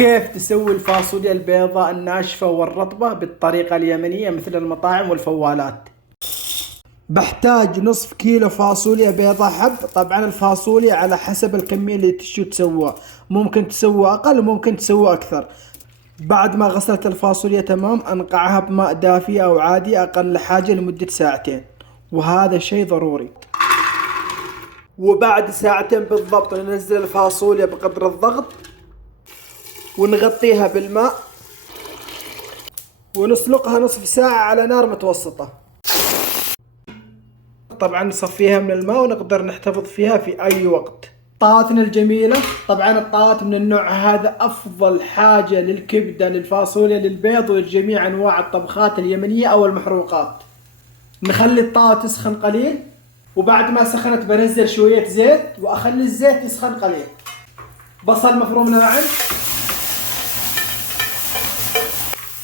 كيف تسوي الفاصوليا البيضاء الناشفة والرطبة بالطريقة اليمنية مثل المطاعم والفوالات؟ بحتاج نصف كيلو فاصوليا بيضاء حب. طبعا الفاصوليا على حسب الكمية اللي تشو تسووها، ممكن تسوي اقل وممكن تسوي اكثر. بعد ما غسلت الفاصوليا تمام انقعها بماء دافي او عادي اقل حاجة لمدة ساعتين، وهذا شيء ضروري. وبعد ساعتين بالضبط ننزل الفاصوليا بقدر الضغط ونغطيها بالماء ونسلقها نصف ساعة على نار متوسطة. طبعا نصفيها من الماء ونقدر نحتفظ فيها في اي وقت. طاقتنا الجميلة، طبعا الطاقات من النوع هذا افضل حاجة للكبدة للفاصوليا للبيض ولجميع انواع الطبخات اليمنية او المحروقات. نخلي الطاقة تسخن قليل، وبعد ما سخنت بنزل شوية زيت واخلي الزيت يسخن قليل. بصل مفروم ناعم،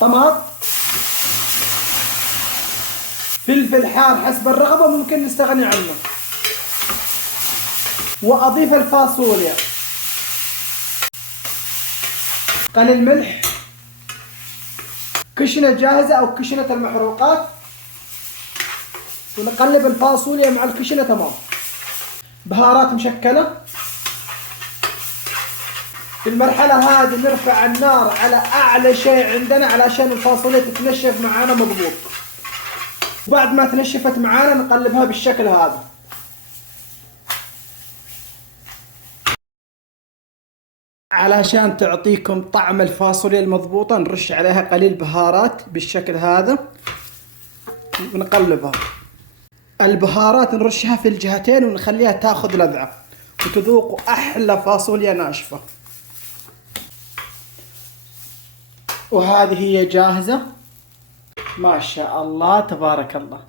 طماط، فلفل حار حسب الرغبة ممكن نستغني عنه، واضيف الفاصوليا، قليل ملح، كشنة جاهزة او كشنة المحروقات، ونقلب الفاصوليا مع الكشنة تمام. بهارات مشكلة. في المرحلة هذه نرفع النار على اعلى شيء عندنا علشان الفاصوليا تتنشف معانا مضبوط. وبعد ما تنشفت معانا نقلبها بالشكل هذا. علشان تعطيكم طعم الفاصوليا المضبوطة نرش عليها قليل بهارات بالشكل هذا ونقلبها. البهارات نرشها في الجهتين ونخليها تاخذ لذعة وتذوقوا احلى فاصوليا ناشفة. وهذه هي جاهزة ما شاء الله تبارك الله.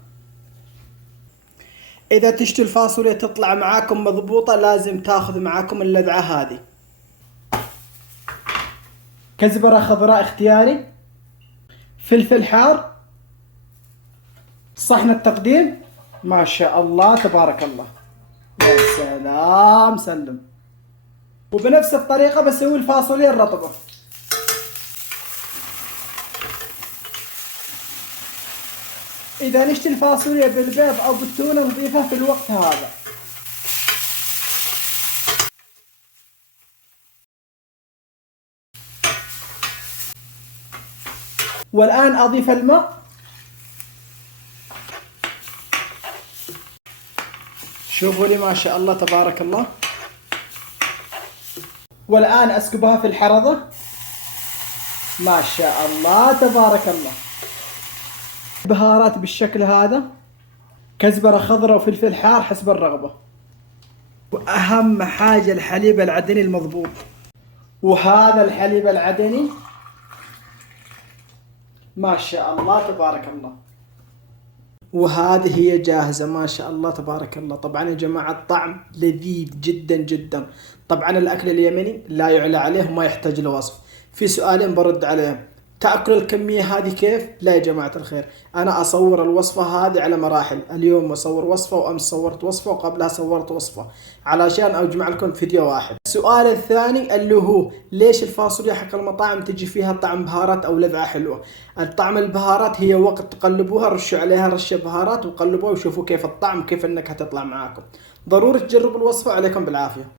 اذا تشتوا الفاصوليا تطلع معاكم مضبوطة لازم تاخذ معاكم اللذعة هذه. كزبرة خضراء اختياري، فلفل حار، صحن التقديم ما شاء الله تبارك الله. يا سلام سلم. وبنفس الطريقة بسوي الفاصوليا الرطبة. إذا نشتي الفاصوليا بالبيض أو بالتونة نضيفها في الوقت هذا. والآن أضيف الماء. شوفوا لي ما شاء الله تبارك الله. والآن أسكبها في الحرضة. ما شاء الله تبارك الله. بهارات بالشكل هذا، كزبرة خضراء وفلفل حار حسب الرغبة. وأهم حاجة الحليب العدني المضبوط. وهذا الحليب العدني ما شاء الله تبارك الله. وهذه هي جاهزة ما شاء الله تبارك الله. طبعا يا جماعة الطعم لذيذ جدا جدا. طبعا الأكل اليمني لا يعلى عليه وما يحتاج لوصف. في سؤالين برد عليهم، تأكل الكمية هذه كيف؟ لا يا جماعة الخير، أنا أصور الوصفة هذه على مراحل. اليوم أصور وصفة وأمس صورت وصفة وقبلها صورت وصفة علشان أجمع لكم فيديو واحد. السؤال الثاني اللي هو ليش الفاصوليا حق المطاعم تجي فيها طعم بهارات أو لذعة حلوة؟ الطعم البهارات هي وقت تقلبوها رشوا عليها رشة بهارات وقلبوها وشوفوا كيف الطعم كيف النكهة تطلع معاكم. ضروري تجربوا الوصفة. عليكم بالعافية.